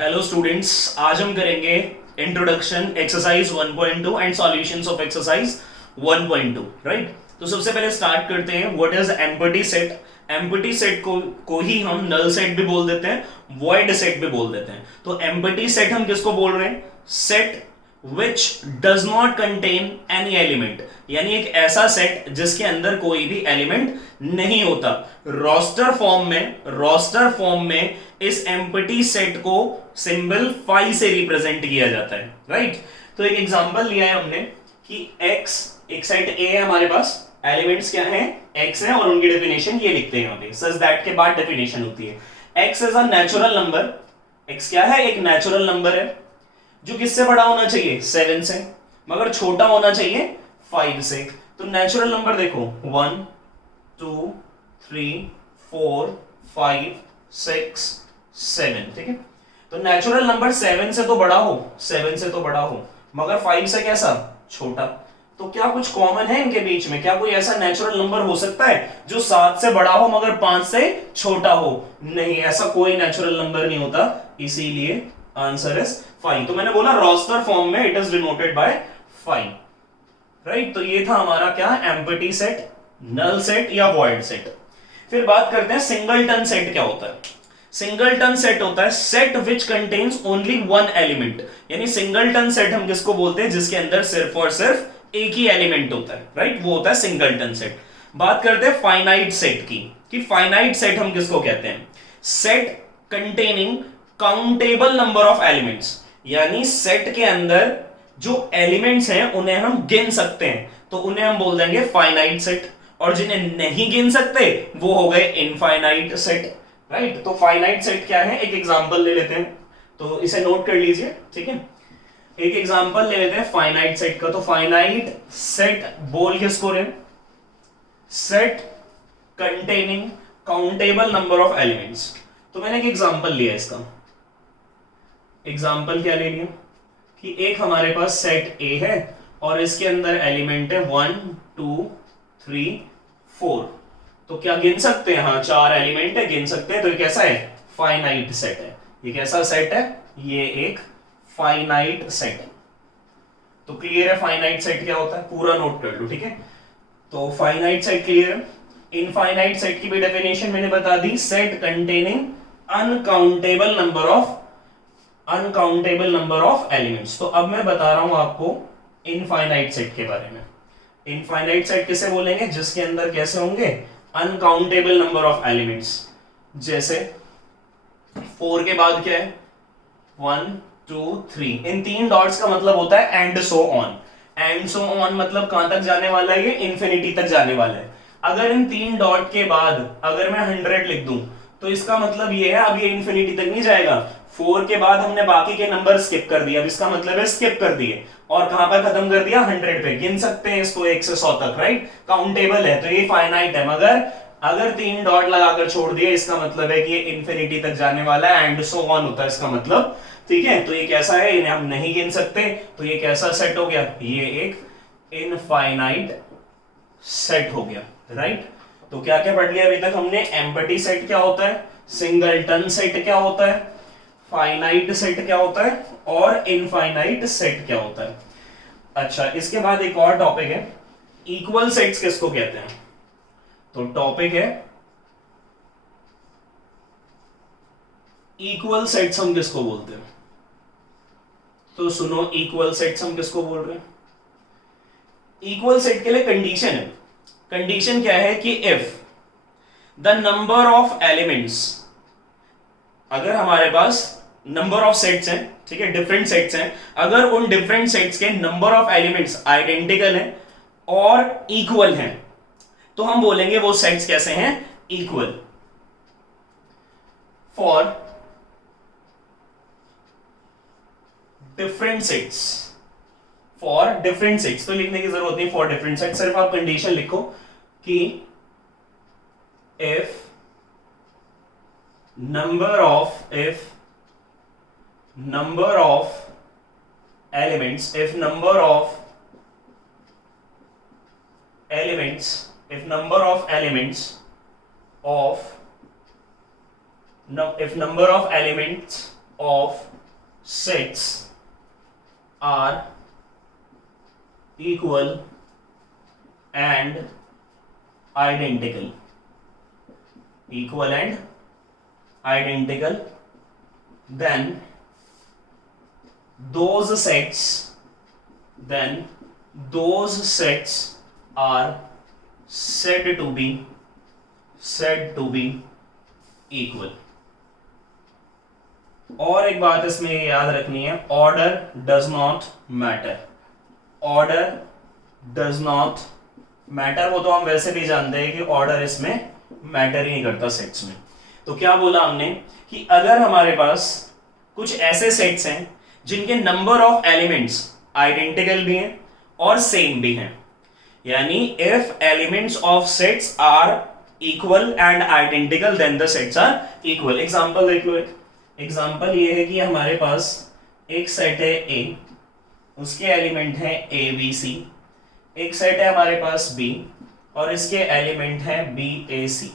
Hello students, आज हम करेंगे introduction exercise 1.2 and solutions of exercise 1.2। Right, तो सबसे पहले स्टार्ट करते हैं। What is empty set? Empty set को ही हम नल सेट भी बोल देते हैं, वॉइड सेट भी बोल देते हैं। तो एम्प्टी सेट हम किसको बोल रहे हैं? Set which does not contain any element, यानी एक ऐसा सेट जिसके अंदर कोई भी एलिमेंट नहीं होता। रोस्टर फॉर्म में इस एम्प्टी सेट को सिंबल फाई से रिप्रेजेंट किया जाता है। राइट, तो एक एग्जांपल लिया है हमने कि x एक सेट A है हमारे पास, एलिमेंट्स क्या हैं? x है, और उनकी डेफिनेशन ये लिखते हैं यहाँ पे, सच दैट के बाद डेफिनेशन होती है। x is a natural number. x क्या है? एक नेचुरल नंबर है जो किससे बड़ा होना चाहिए? 7 से, मगर छोटा होना चाहिए 5 से। तो नेचुरल नंबर देखो 1 2 3 4 5 6 7, ठीक है। तो नेचुरल नंबर 7 से तो बड़ा हो, 7 से तो बड़ा हो, मगर 5 से कैसा? छोटा। तो क्या कुछ कॉमन है इनके बीच में? क्या कोई ऐसा नेचुरल नंबर हो सकता है जो 7 से बड़ा हो मगर 5 से छोटा हो? नहीं, ऐसा कोई नेचुरल नंबर नहीं होता, इसीलिए आंसर इज 5। तो मैंने बोला रोस्टर फॉर्म में it is denoted by 5। Right, तो ये था हमारा क्या? एम्प्टी सेट, नल सेट या वॉइड सेट। फिर बात करते हैं सिंगलटन सेट क्या होता है। सिंगलटन सेट होता है set which contains only one element, यानी सिंगलटन सेट हम किसको बोलते हैं? जिसके अंदर सिर्फ और सिर्फ एक ही एलिमेंट होता है। राइट, वो होता है सिंगलटन सेट। बात करते हैं फाइनाइट सेट की, कि फाइनाइट सेट हम किसको कहते हैं? Set containing countable number of elements, यानी सेट के अंदर जो एलिमेंट्स हैं उन्हें हम गिन सकते हैं, तो उन्हें हम बोल देंगे फाइनाइट सेट। और जिन्हें नहीं गिन सकते वो हो गए इनफाइनाइट सेट। राइट, तो फाइनाइट सेट क्या है? एक एग्जांपल ले लेते हैं, तो इसे नोट कर लीजिए, ठीक है। एक एग्जांपल ले लेते हैं फाइनाइट सेट का। तो फाइनाइट सेट बोल किसको रहे? Set containing countable number of elements. तो मैंने एक एग्जांपल लिया इसका। एग्जांपल क्या ले लिया कि एक हमारे पास सेट A है और इसके अंदर एलिमेंट है 1 2 3 4। तो क्या गिन सकते हैं? हाँ, 4 एलिमेंट है, गिन सकते हैं। तो ये कैसा है? फाइनाइट सेट है। ये कैसा सेट है? ये एक फाइनाइट सेट है। तो क्लियर है फाइनाइट सेट क्या होता है? पूरा नोट कर लो, ठीक है। तो फाइनाइट सेट क्लियर है। इनफाइनाइट सेट की भी डेफिनेशन मैंने बता दी, set containing uncountable number of elements. तो अब मैं बता रहा हूं आपको इनफाइनाइट सेट के बारे में। इनफाइनाइट सेट किसे बोलेंगे? जिसके अंदर कैसे होंगे? Uncountable number of elements. जैसे 4 के बाद क्या है? 1 2 3। इन 3 डॉट्स का मतलब होता है and so on. And so on मतलब कहां तक जाने वाला है? ये इंफिनिटी तक जाने वाला है। अगर इन 3 डॉट के बाद अगर मैं 100 लिख दूं तो इसका मतलब ये है अब ये इंफिनिटी तक नहीं जाएगा। 4 के बाद हमने बाकी के नंबर स्किप कर दिया, अब इसका मतलब है स्किप कर दिए, और कहां पर खत्म कर दिया? 100 पे। गिन सकते हैं इसको 1 से 100 तक। राइट, काउंटेबल है, तो ये फाइनाइट है। मगर अगर 3 डॉट लगाकर छोड़ दिए इसका मतलब है कि ये इंफिनिटी तक जाने वाला है, एंड सो ऑन होता है इसका मतलब, ठीक है। तो ये कैसा है? इन्हें हम नहीं गिन सकते, तो ये कैसा सेट हो गया? ये एक इनफाइनाइट सेट हो गया। राइट, तो क्या क्या पढ़ लिया अभी तक हमने? एम्प्टी सेट क्या होता है, सिंगलटन सेट क्या होता है, फाइनाइट सेट क्या होता है, और इनफाइनाइट सेट क्या होता है। अच्छा, इसके बाद एक और टॉपिक है, इक्वल सेट्स किसको कहते हैं? तो टॉपिक है इक्वल सेट्स हम किसको बोलते हैं? तो सुनो, इक्वल सेट्स हम किसको बोल रहे हैं? इक्वल सेट के लिए कंडीशन है। कंडीशन क्या है कि if the number of elements, अगर हमारे पास नंबर ऑफ सेट्स हैं, ठीक है, डिफरेंट सेट्स हैं, अगर उन डिफरेंट सेट्स के नंबर ऑफ एलिमेंट्स आइडेंटिकल हैं और इक्वल हैं, तो हम बोलेंगे वो सेट्स कैसे हैं? Equal. For different sets, for different sets तो लिखने की जरूरत नहीं, फॉर डिफरेंट सेट्स सिर्फ आप कंडीशन लिखो कि if number of elements if number of elements of sets are equal and identical, equal and identical, then those sets are said to be equal. और एक बात इसमें याद रखनी है, order does not matter, order does not matter, वो तो हम वैसे भी जानते हैं कि ऑर्डर इसमें मैटर ही नहीं करता सेट्स में। तो क्या बोला हमने कि अगर हमारे पास कुछ ऐसे सेट्स हैं जिनके नंबर ऑफ एलिमेंट्स आइडेंटिकल भी हैं और सेम भी हैं, यानी if elements of sets are equal and identical then the sets are equal. Example देखो, एग्जांपल ये है कि हमारे पास एक सेट है ए, उसके एलिमेंट है ए बी सी, एक सेट है हमारे पास बी और इसके एलिमेंट है बी ए सी।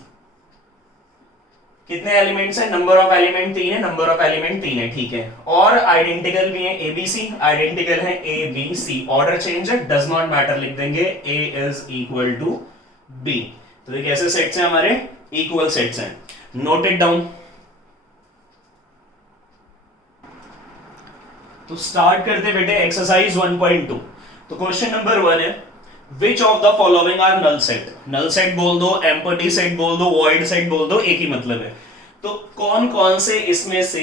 कितने एलिमेंट्स हैं? नंबर ऑफ एलिमेंट 3 है, नंबर ऑफ एलिमेंट 3 है, ठीक है। और आइडेंटिकल भी है, ए बी सी आइडेंटिकल है A B C, order change है, डज नॉट मैटर लिख देंगे, A is equal to B. तो ये कैसे सेट्स हैं? हमारे इक्वल सेट्स हैं। Note it down. तो स्टार्ट करते बेटे एक्सरसाइज 1.2। तो क्वेश्चन नंबर 1 है, which of the following are null set? Null set बोल दो, एम्प्टी सेट बोल दो, वॉइड सेट बोल दो, एक ही मतलब है। तो कौन कौन से इसमें से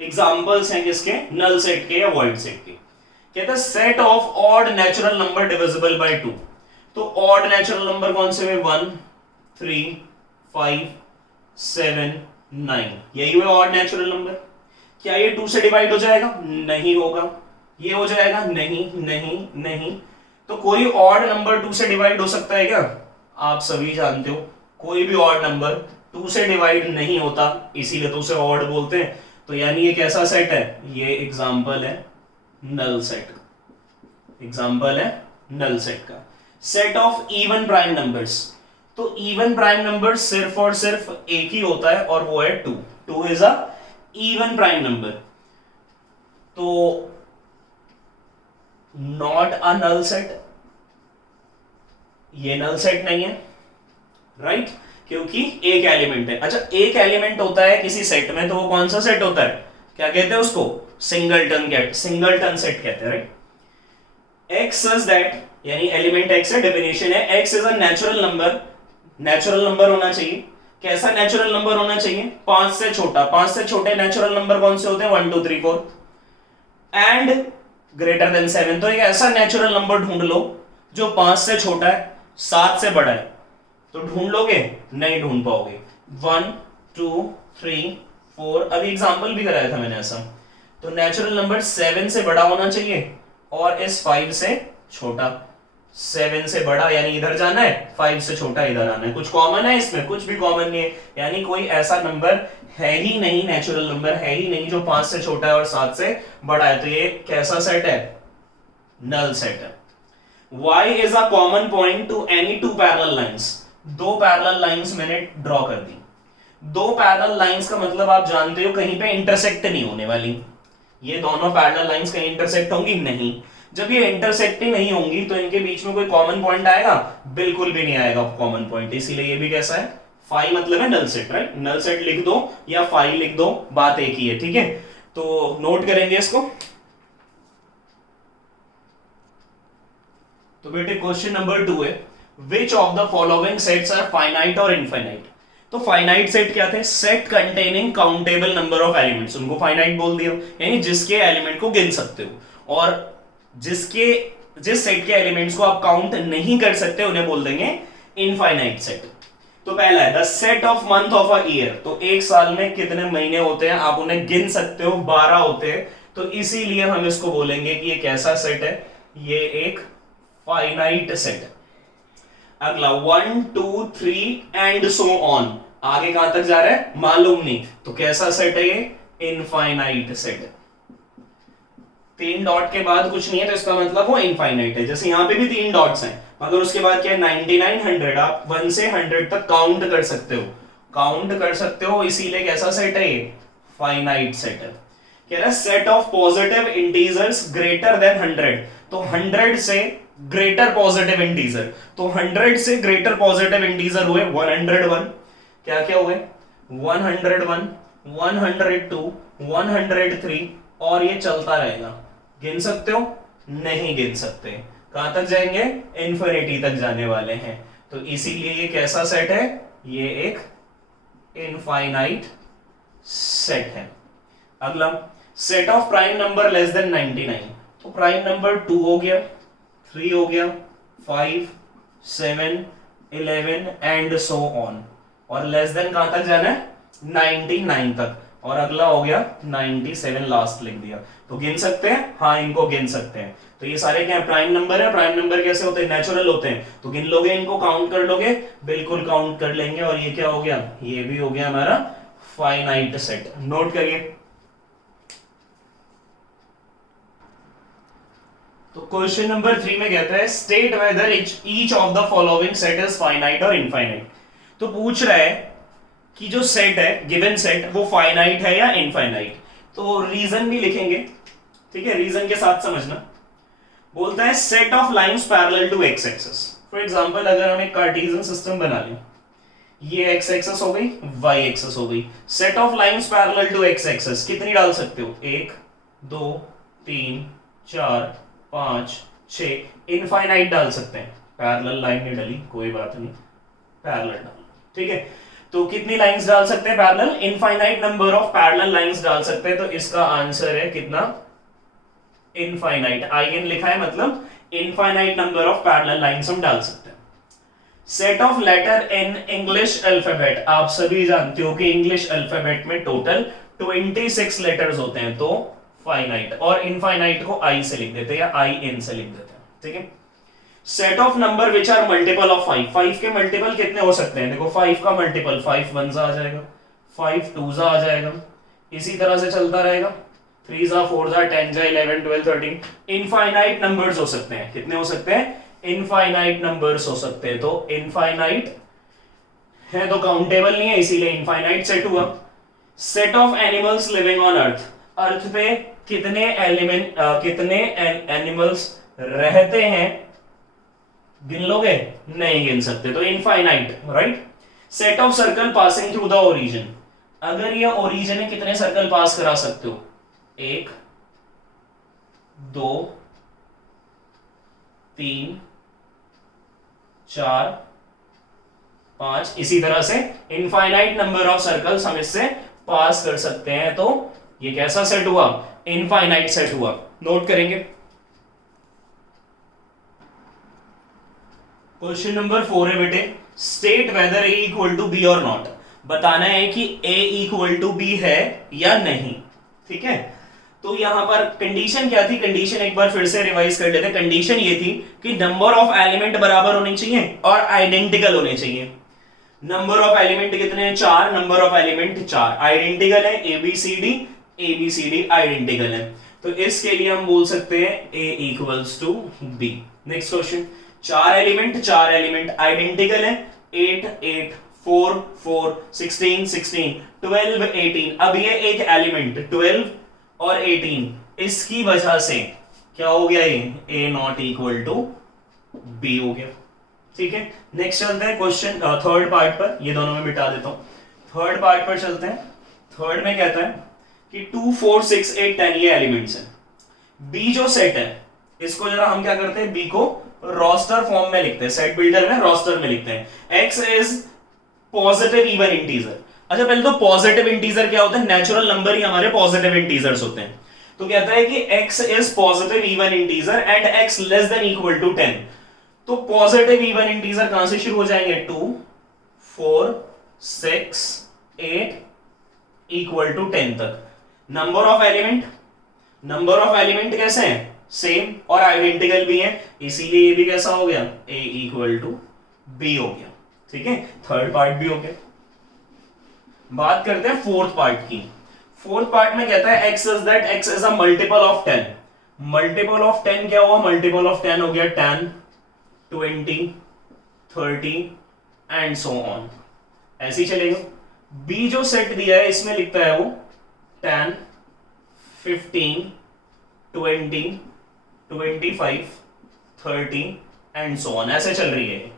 एग्जांपल्स हैं किसके? नल सेट के या वॉइड सेट के। कहता है set of odd natural number divisible by 2। तो ऑड नेचुरल नंबर कौन से हुए? 1 3 5 7 9, यही हुए ऑड नेचुरल नंबर। क्या ये 2 से डिवाइड हो जाएगा? नहीं होगा। ये हो जाएगा? नहीं नहीं नहीं। तो कोई ऑड नंबर 2 से डिवाइड हो सकता है क्या? आप सभी जानते हो कोई भी ऑड नंबर 2 से डिवाइड नहीं होता, इसीलिए तो उसे ऑड बोलते हैं। तो यानी ये कैसा सेट है? ये एग्जांपल है नल सेट का, एग्जांपल है नल सेट का। Set of even prime numbers. तो इवन प्राइम नंबर सिर्फ और सिर्फ एक ही होता है और वो है 2। 2 is a even prime number. तो नॉट अ नल सेट, ये नल सेट नहीं है, राइट? क्योंकि एक एलिमेंट है। अच्छा, एक एलिमेंट होता है किसी सेट में तो वो कौन सा सेट होता है? क्या कहते हैं उसको? सिंगलटन सेट कहते हैं, राइट? एक्स सच दैट, यानी एलिमेंट एक्स है, डेफिनेशन है x is a natural number. Natural number होना चाहिए। कैसा नेचुरल नंबर होना चाहिए? 5 से छोटा। 5 से छोटे नेचुरल नंबर कौन से होते हैं? 1 2 3 4 एंड ग्रेटर देन 7। तो एक ऐसा नेचुरल नंबर ढूंढ लो जो 5 से छोटा है, 7 से बड़ा है। तो ढूंढ लोगे? नहीं ढूंढ पाओगे। 1 2 3 4, अभी एग्जांपल भी कराया था मैंने ऐसा। तो नेचुरल नंबर 7 से बड़ा होना चाहिए और इस 5 से छोटा। 7 से बड़ा यानी इधर जाना है, 5 से छोटा इधर आना है। कुछ कॉमन है इसमें? कुछ भी कॉमन नहीं है, यानी कोई ऐसा नंबर है ही नहीं, नेचुरल नंबर है ही नहीं जो 5 से छोटा है और 7 से बड़ा है। तो ये कैसा सेट है? नल सेट है। Y is a common point to any two parallel lines। 2 parallel lines मैंने ड्रॉ कर दी। 2 पैरेलल लाइंस का मतलब आप जानते हो कहीं पे इंटरसेक्ट नहीं होने वाली। ये दोनों पैरेलल लाइंस कहीं इंटरसेक्ट होंगी? नहीं। जब ये इंटरसेक्ट ही नहीं होंगी तो इनके बीच में कोई कॉमन पॉइंट आएगा? बिल्कुल भी नहीं आएगा कॉमन पॉइंट। इसीलिए ये भी कैसा है? फाई मतलब है null set, right? Null set लिख दो या फाई लिख दो, बात एक ही है, ठीक है? तो नोट करेंगे इसको। तो बेटे क्वेश्चन नंबर 2 है, which of the following sets are finite और इनफाइनाइट? तो फाइनाइट सेट क्या थे? Set containing countable number of elements, उनको फाइनाइट बोल दिया, यानी जिसके एलिमेंट को गिन सकते हो। और जिस सेट के एलिमेंट्स को आप काउंट नहीं कर सकते उन्हें बोल देंगे इनफाइनाइट सेट। तो पहला है the set of month of a year. तो एक साल में कितने महीने होते हैं आप उन्हें गिन सकते हो? 12 होते हैं। तो इसीलिए हम इसको बोलेंगे कि ये कैसा सेट है? ये एक फाइनाइट सेट। अगला 1 2 3 एंड सो ऑन, आगे कहां तक जा रहा है मालूम नहीं। तो कैसा सेट है ये? Infinite set. 3 डॉट के बाद कुछ नहीं है तो इसका मतलब वो इनफाइनाइट है। जैसे यहां पे भी 3 डॉट्स हैं मगर उसके बाद क्या है? 99 100, आप 1 से 100 तक काउंट कर सकते हो, इसीलिए कैसा सेट है ये? फाइनाइट सेट है। कह रहा है set of positive integers greater than 100, तो 100 से ग्रेटर पॉजिटिव इंटीजर, तो 100 से ग्रेटर पॉजिटिव इंटीजर हुए 101, क्या क्या हुए 101, 102, 103 और ये चलता रहेगा। गिन सकते हो? नहीं गिन सकते। कहां तक जाएंगे? इन्फिनिटी तक जाने वाले हैं। तो इसीलिए ये कैसा सेट है? ये एक इनफाइनाइट सेट है। अगला set of prime number less than 99, तो प्राइम नंबर 2 हो गया, 3 हो गया, 5, 7, 11 एंड सो ऑन, और लेस देन कहां तक जाना है? 99 तक, और अगला हो गया 97, लास्ट लिख दिया। तो गिन सकते हैं? हाँ, इनको गिन सकते हैं। तो ये सारे क्या है? प्राइम नंबर है। प्राइम नंबर कैसे होते हैं? नेचुरल होते हैं। तो गिन लोगे इनको, काउंट कर लोगे? बिल्कुल काउंट कर लेंगे। और ये क्या हो गया? ये भी हो गया हमारा फाइनाइट सेट। नोट करिए। तो क्वेश्चन नंबर 3 में कहता है state whether each of the following set is finite और इनफाइनाइट। तो पूछ रहा है कि जो सेट है, गिवन सेट, वो फाइनाइट है या इनफाइनाइट। तो रीजन भी लिखेंगे, ठीक है, रीजन के साथ समझना। बोलता है set of lines parallel to X axis. For example अगर हम एक कार्टेशियन सिस्टम बना लें, ये एक्स एक्सिस हो गई, वाई एक्सिस हो गई। Set of lines parallel to X axis कितनी डाल सकते हो? 1, 2, 3, 4, 5, 6, इनफाइनाइट डाल सकते हैं। पैरेलल लाइन नहीं डली, कोई बात नहीं, पैरेलल डाल, ठीक है। तो कितनी लाइंस डाल सकते हैं parallel? Infinite number of parallel lines डाल सकते हैं। तो इसका आंसर है कितना? इनफाइनाइट। आई एन लिखा है मतलब infinite number of parallel lines हम डाल सकते हैं। Set of letter in English alphabet, आप सभी जानते हो कि इंग्लिश अल्फाबेट में टोटल 26 लेटर्स होते हैं, तो फाइनाइट। और इनफाइनाइट को आई से लिख देते हैं या आई एन से लिख देते हैं, ठीक है। Set of number which are multiple of 5, 5 के मल्टीपल कितने हो सकते हैं? देखो 5 का मल्टीपल 5 1 आ जाएगा, 5 2 आ जाएगा, इसी तरह से चलता रहेगा, 3 4 10 11 12 13, इनफाइनाइट नंबर्स हो सकते हैं। कितने हो सकते हैं? इनफाइनाइट नंबर्स हो सकते हैं। तो इनफाइनाइट है तो काउंटेबल नहीं है, इसीलिए इनफाइनाइट सेट हुआ। Set of animals living on earth, earth पे कितने एलिमेंट कितने एनिमल्स रहते हैं? गिन लोगे? नहीं गिन सकते, तो infinite, right. Set of circle passing through the origin, अगर ये ओरिजिन है कितने सर्कल पास करा सकते हो? 1, 2, 3, 4, 5, इसी तरह से इनफाइनाइट नंबर ऑफ सर्कल्स हम इससे पास कर सकते हैं। तो ये कैसा सेट हुआ? इनफाइनाइट सेट हुआ। नोट करेंगे। क्वेश्चन नंबर 4 है बेटे, state whether A equal to B और नॉट। बताना है कि ए इक्वल टू बी है या नहीं, ठीक है। तो यहां पर कंडीशन क्या थी? कंडीशन एक बार फिर से रिवाइज कर लेते हैं। कंडीशन ये थी कि नंबर ऑफ एलिमेंट बराबर होने चाहिए और आइडेंटिकल होने चाहिए। नंबर ऑफ एलिमेंट कितने हैं? 4। नंबर ऑफ एलिमेंट 4, आइडेंटिकल है, एबीसीडी आइडेंटिकल है। तो इसके लिए हम बोल सकते हैं A equals to B. Next question, 4 element identical है, 8 8 4 4 16 16 12 18। अब ये एक एलिमेंट 12 और 18, इसकी वजह से क्या हो गया? ये ए नॉट इक्वल टू बी हो गया, ठीक है। नेक्स्ट चलते हैं क्वेश्चन थर्ड पार्ट पर, ये दोनों में मिटा देता हूं। थर्ड पार्ट पर चलते हैं। थर्ड में कहता है कि 2 4 6 8 10 ये एलिमेंट्स हैं। बी जो सेट है, इसको जरा हम क्या करते हैं? बी को रोस्टर फॉर्म में लिखते हैं, सेट बिल्डर में रोस्टर में लिखते हैं। X is positive even integer. अच्छा, पहले तो पॉजिटिव इंटीजर क्या होता है? नेचुरल नंबर ही हमारे पॉजिटिव इंटीजर्स होते हैं। तो कहता है कि x is positive even integer and x less than equal to 10। तो पॉजिटिव इवन इंटीजर कहां से शुरू हो जाएंगे? 2 4 6 8 इक्वल टू 10 तक। नंबर ऑफ एलिमेंट कैसे हैं? सेम और आइडेंटिकल भी हैं, इसीलिए ये भी कैसा हो गया? a इक्वल टू b हो गया, ठीक है। थर्ड पार्ट भी हो गया। बात करते हैं फोर्थ पार्ट की। फोर्थ पार्ट में कहता है x is that x is a multiple of 10। Multiple of 10 क्या हुआ? मल्टीपल ऑफ 10 हो गया 10 20 30 एंड सो ऑन, ऐसे ही चलेगा। b जो सेट दिया है इसमें लिखता है वो 10 15, 20, 25, 30 एंड सो ऑन, ऐसे चल रही है,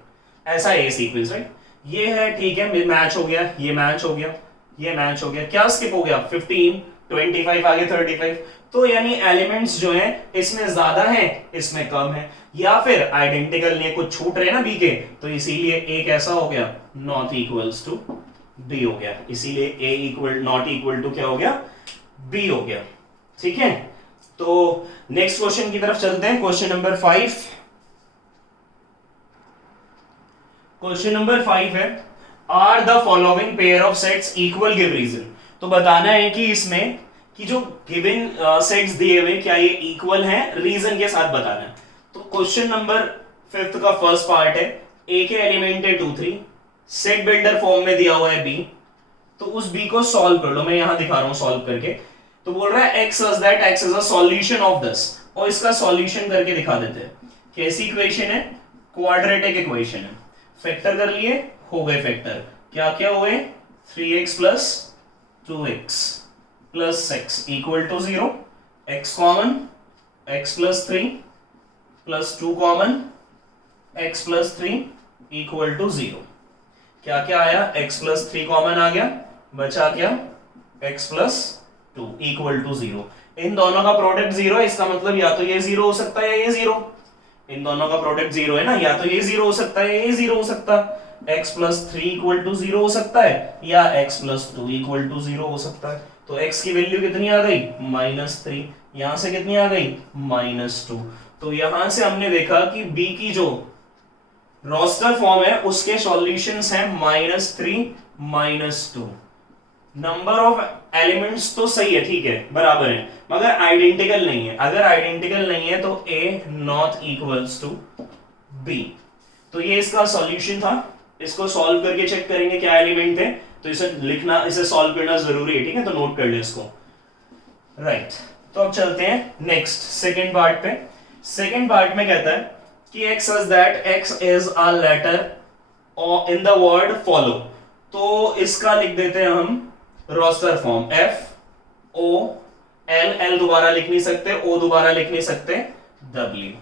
ऐसा है सीक्वेंस, राइट। ये है, ठीक है, मैच हो गया, ये मैच हो गया, ये मैच हो गया, क्या स्किप हो गया, 15, 25 आगे 35। तो यानी एलिमेंट्स जो हैं इसमें ज्यादा हैं, इसमें कम है, या फिर आइडेंटिकल ने कुछ छूट रहे ना बी के, तो इसीलिए ए कैसा हो गया, नॉट इक्वल्स टू बी हो गया, इसीलिए ए इक्वल नॉट इक्वल टू क्या हो गया, बी हो गया, ठीक है। तो नेक्स्ट क्वेश्चन की तरफ चलते हैं, क्वेश्चन नंबर 5। क्वेश्चन नंबर 5 है, are the following pair of sets equal, give reason. तो बताना है कि इसमें कि जो गिवन सेट्स दिए हुए क्या ये इक्वल हैं, रीजन के साथ बताना है। तो क्वेश्चन नंबर 5 का फर्स्ट पार्ट है, ए के एलिमेंट है 2 3, सेट बिल्डर फॉर्म में दिया हुआ है बी, तो उस बी को सॉल्व कर लो, मैं यहां दिखा रहा हूं सॉल्व करके। तो बोल रहा है x such that x is a solution of this, और इसका सॉल्यूशन करके दिखा देते हैं। कैसी इक्वेशन है, क्वाड्रेटिक इक्वेशन है, फैक्टर कर लिए, हो गए फैक्टर, क्या क्या हुए, 3x plus 2x plus 6 equal to 0, x common, x plus 3 plus 2 common, x plus 3 equal to 0। क्या क्या आया, x plus 3 कॉमन आ गया, बचा क्या, x plus 2 equal to 0। इन दोनों का प्रोडक्ट 0 है, इसका मतलब या तो ये 0 हो सकता है या ये 0, इन दोनों का प्रोडक्ट 0 है ना, या तो ये 0 हो सकता है या ये 0 हो सकता है, x plus 3 equal to 0 हो सकता है, या x plus 2 equal to 0 हो सकता है। तो x की वैल्यू कितनी आ गई, -3, यहां से कितनी आ गई, -2। तो यहां से हमने देखा कि b की जो रोस्टर फॉर्म है उसके सॉल्यूशंस हैं -3, -2। नंबर ऑफ एलिमेंट्स तो सही है, ठीक है, बराबर है, मगर आइडेंटिकल नहीं है। अगर आइडेंटिकल नहीं है तो a not equals to b। तो ये इसका सॉल्यूशन था, इसको सॉल्व करके चेक करेंगे क्या एलिमेंट है, तो इसे लिखना, इसे सॉल्व करना जरूरी है, ठीक है, तो नोट कर ले इसको, राइट। तो अब चलते हैं नेक्स्ट सेकेंड पार्ट पे। सेकेंड पार्ट में कहता है कि x says that x is a letter in the word follow। तो इसका लिख देते हैं हम roster form, F O L, L दोबारा लिख नहीं सकते, O दोबारा लिख नहीं सकते, W।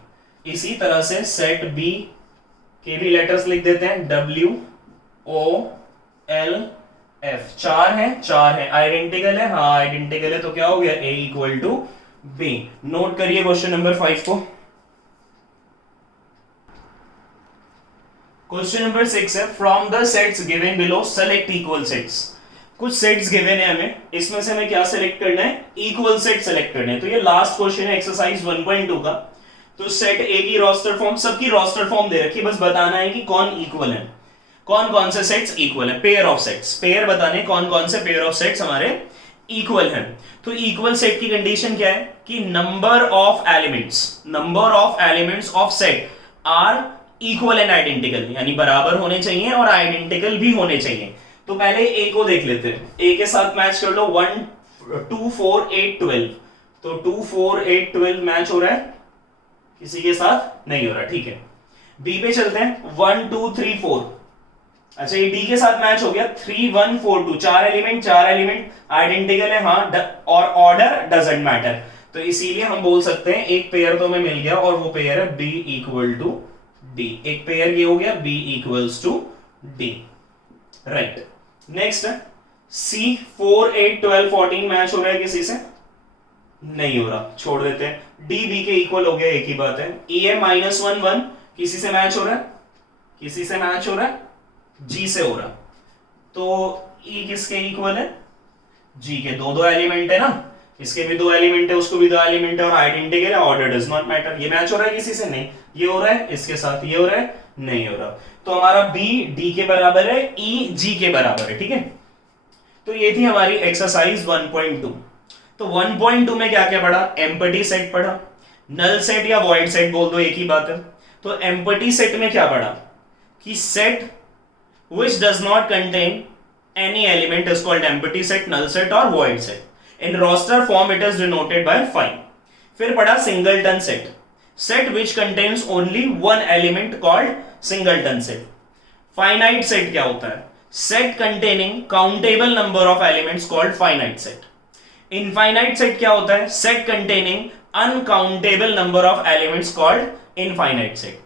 इसी तरह से सेट B के भी लेटर्स लिख देते हैं, W O L F। चार है, आइडेंटिकल है, हाँ आइडेंटिकल है, तो क्या हो गया, A equal to B। Note करिए क्वेश्चन नंबर 5 को। क्वेश्चन नंबर 6 है, from the sets given below select equal sets. कुछ सेट्स गिवन है हमें, इसमें से हमें क्या सेलेक्ट करना है, इक्वल सेट सेलेक्ट करना है। तो ये लास्ट क्वेश्चन है एक्सरसाइज 1.2 का। तो सेट ए की रोस्टर फॉर्म, सबकी रोस्टर फॉर्म दे रखी है, बस बताना है कि कौन इक्वल है, कौन कौन से सेट्स इक्वल है, पेयर ऑफ सेट्स, पेयर बताने कौन कौन से पेयर ऑफ सेट्स हमारे इक्वल हैं। तो इक्वल सेट की कंडीशन क्या है कि number of elements of set are equal and identical, यानी बराबर होने चाहिए और आइडेंटिकल भी होने चाहिए। तो पहले ए को देख लेते हैं, ए के साथ मैच कर लो, 1 2 4 8 12। तो 2 4 8 12 मैच हो रहा है, किसी के साथ नहीं हो रहा, ठीक है। बी पे चलते हैं, 1 2 3 4। अच्छा, ये डी के साथ मैच हो गया, 3 1 4 2। चार एलिमेंट आइडेंटिकल है, हाँ, और ऑर्डर डजंट मैटर। तो इसीलिए हम बोल सकते हैं एक पेयर तो हमें मिल गया, और वो पेयर है बी इक्वल टू डी। एक पेयर ये हो गया, B equals to D, right. Next है सी, 4 8 12 14 मैच हो रहा है, किसी से नहीं हो रहा, छोड़ देते हैं। डी बी के इक्वल हो गया, एक ही बात है। ई है -1 1, किसी से मैच हो रहा है, किसी से मैच हो रहा है, जी से हो रहा। तो ई किसके इक्वल है, जी के। दो एलिमेंट है ना, इसके भी 2 एलिमेंट है, उसको भी 2 एलिमेंट है, और आइडेंटिकल है, ऑर्डर डज नॉट मैटर। ये मैच हो रहा है किसी से, नहीं। ये हो रहा है इसके साथ, ये हो रहा है, नहीं हो रहा। तो हमारा बी डी के बराबर है, ई जी के बराबर है, ठीक है। तो ये थी हमारी एक्सरसाइज 1.2। तो 1.2 में क्या क्या पढ़ा, एम्पटी सेट पढ़ा, नल सेट या वॉइड सेट बोल दो, एक ही बात है। तो एम्पटी सेट में क्या पढ़ा कि set which does not contain any element is called empty set, null set or void set. In roster form it is denoted by 5. फिर पढ़ा singleton set, set which contains only one element called singleton set. Finite set क्या होता है, set containing countable number of elements called finite set. Infinite set क्या होता है? Set containing uncountable number of elements called infinite set.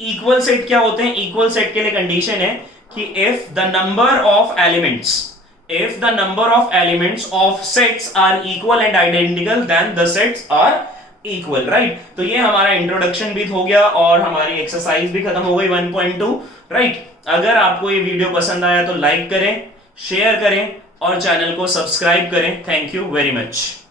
Equal set क्या होते हैं? Equal set के लिए कंडीशन है कि if the number of elements of sets are equal and identical then the sets are equal, right. तो ये हमारा इंट्रोडक्शन भी हो गया और हमारी एक्सरसाइज भी खत्म हो गई 1.2, राइट। अगर आपको ये वीडियो पसंद आया तो लाइक करें, शेयर करें और चैनल को सब्सक्राइब करें। Thank you very much.